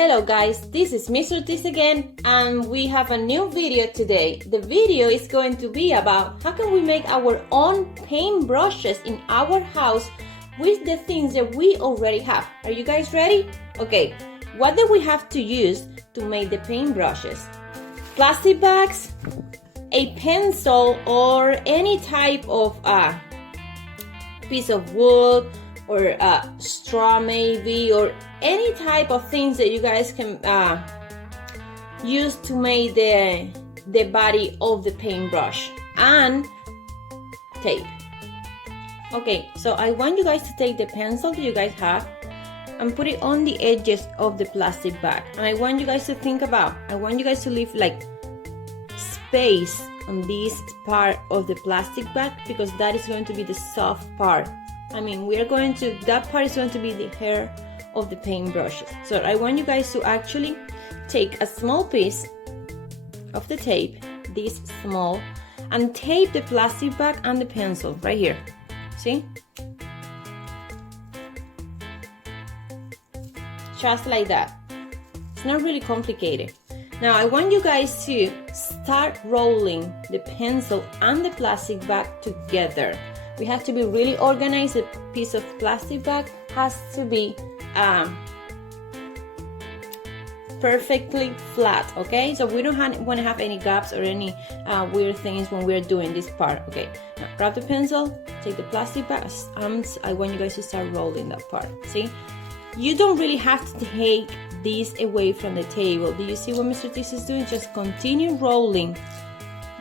Hello guys, this is Miss Ortiz again, and we have a new video today. The video is going to be about how can we make our own paint brushes in our house with the things that we already have. Are you guys ready? Okay, what do we have to use to make the paint brushes? Plastic bags, a pencil, or any type of piece of wood, or a straw maybe, or any type of things that you guys can use to make the body of the paintbrush, and tape. Okay, so I want you guys to take the pencil that you guys have and put it on the edges of the plastic bag, and I want you guys to think about, I want you guys to leave like space on this part of the plastic bag, because that is going to be the soft part. I mean, that part is going to be the hair of the paintbrushes. So I want you guys to actually take a small piece of the tape, this small, and tape the plastic bag and the pencil right here. See? Just like that. It's not really complicated. Now I want you guys to start rolling the pencil and the plastic bag together. We have to be really organized. The piece of plastic bag has to be perfectly flat, okay? So we don't want to have any gaps or any weird things when we're doing this part. Okay, now grab the pencil, take the plastic bag. I want you guys to start rolling that part. See, you don't really have to take this away from the table. Do you see what Mr. Ortiz is doing? Just continue rolling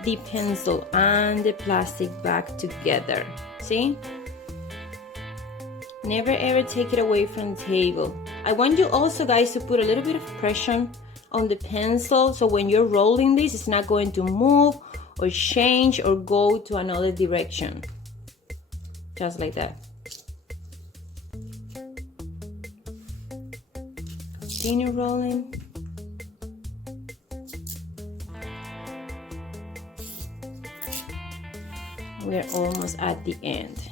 the pencil and the plastic bag together. See? Never ever take it away from the table. I want you also guys to put a little bit of pressure on the pencil, so when you're rolling this, it's not going to move or change or go to another direction. Just like that. Continue rolling. We're almost at the end.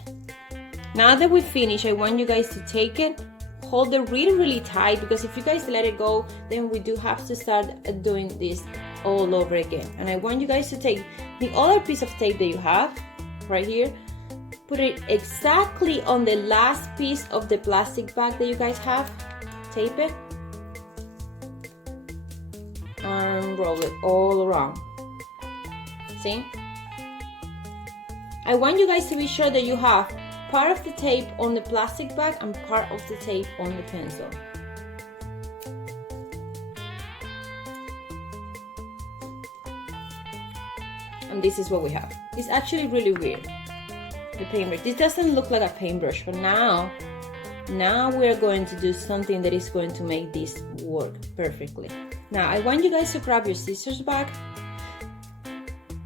Now that we finish, I want you guys to take it, hold it really tight, because if you guys let it go, then we do have to start doing this all over again. And I want you guys to take the other piece of tape that you have right here, put it exactly on the last piece of the plastic bag that you guys have, tape it, and roll it all around. See? I want you guys to be sure that you have part of the tape on the plastic bag and part of the tape on the pencil. And this is what we have. It's actually really weird, the paintbrush. This doesn't look like a paintbrush, but now we're going to do something that is going to make this work perfectly. Now I want you guys to grab your scissors back,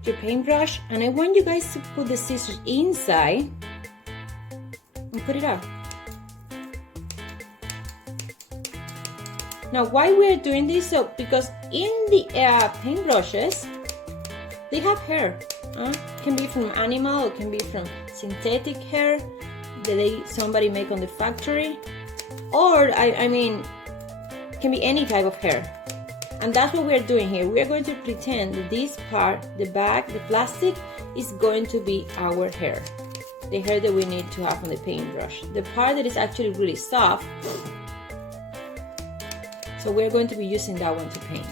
your paintbrush, and I want you guys to put the scissors inside and put it out. Now why we're doing this? So because in the paintbrushes, they have hair. It can be from animal, or it can be from synthetic hair that somebody make on the factory, or I mean, it can be any type of hair. And that's what we're doing here. We're going to pretend that this part, the bag, the plastic, is going to be our hair. The hair that we need to have on the paintbrush. The part that is actually really soft. So we're going to be using that one to paint.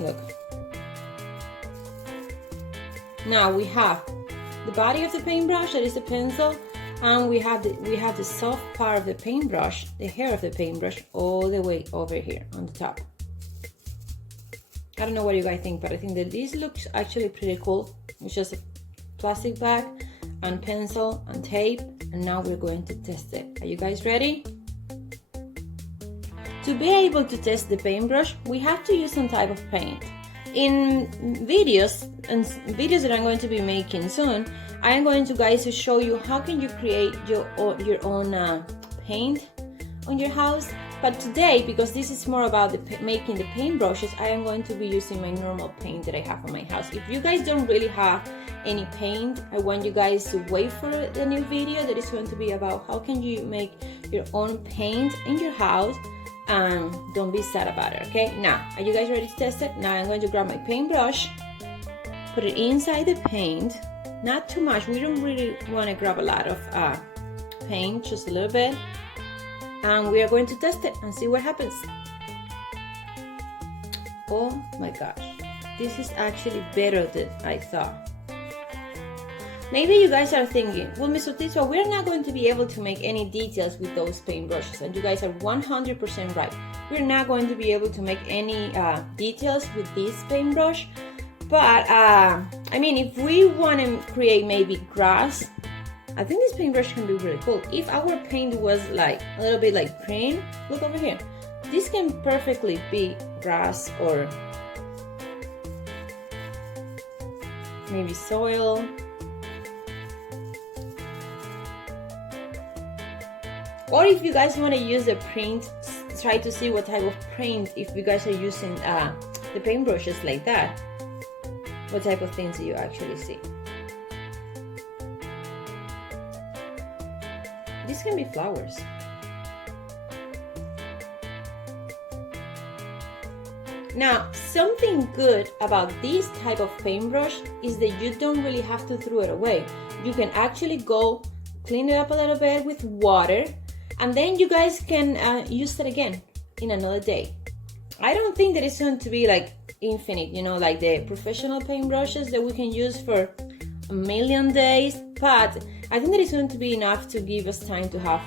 Look. Now we have the body of the paintbrush, that is the pencil, and we have the soft part of the paintbrush, the hair of the paintbrush, all the way over here on the top. I don't know what you guys think, but I think that this looks actually pretty cool. It's just a plastic bag and pencil and tape, and now we're going to test it. Are you guys ready? To be able to test the paintbrush, we have to use some type of paint. In videos that I'm going to be making soon, I am going to guys to show you how can you create your own paint on your house. But today, because this is more about making the paint brushes, I am going to be using my normal paint that I have on my house. If you guys don't really have any paint, I want you guys to wait for the new video that is going to be about how can you make your own paint in your house and don't be sad about it, okay? Now, are you guys ready to test it? Now I'm going to grab my paintbrush, put it inside the paint, not too much. We don't really want to grab a lot of paint, just a little bit, and we are going to test it and see what happens. Oh my gosh, this is actually better than I thought. Maybe you guys are thinking, well, Miss Ortiz, we're not going to be able to make any details with those paintbrushes, and you guys are 100% right. We're not going to be able to make any details with this paintbrush, but I mean, if we want to create maybe grass, I think this paintbrush can be really cool. If our paint was like a little bit like green, look over here. This can perfectly be grass or maybe soil. Or if you guys want to use the print, try to see what type of print, if you guys are using the paintbrushes like that, what type of things do you actually see. This can be flowers. Now, something good about this type of paintbrush is that you don't really have to throw it away. You can actually go clean it up a little bit with water, and then you guys can use it again in another day. I don't think that it's going to be like infinite, you know, like the professional paintbrushes that we can use for a million days, but I think that it's going to be enough to give us time to have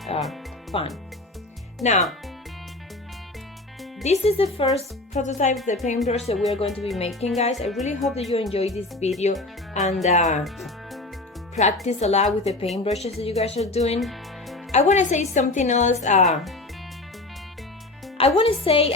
fun. Now, this is the first prototype of the paintbrush that we're going to be making, guys. I really hope that you enjoyed this video and practice a lot with the paintbrushes that you guys are doing. I want to say something else. I want to say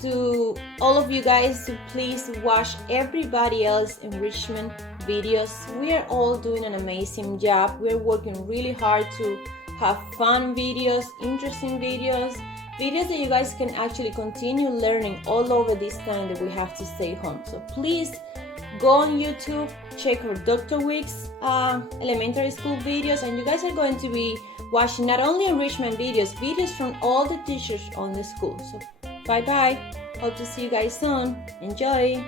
to all of you guys to please watch everybody else enrichment videos. We are all doing an amazing job. We're working really hard to have fun videos, interesting videos that you guys can actually continue learning all over this time that we have to stay home. So please go on YouTube, check our Dr. Weeks elementary school videos, and you guys are going to be watching not only enrichment videos from all the teachers on the school. So bye bye, hope to see you guys soon. Enjoy.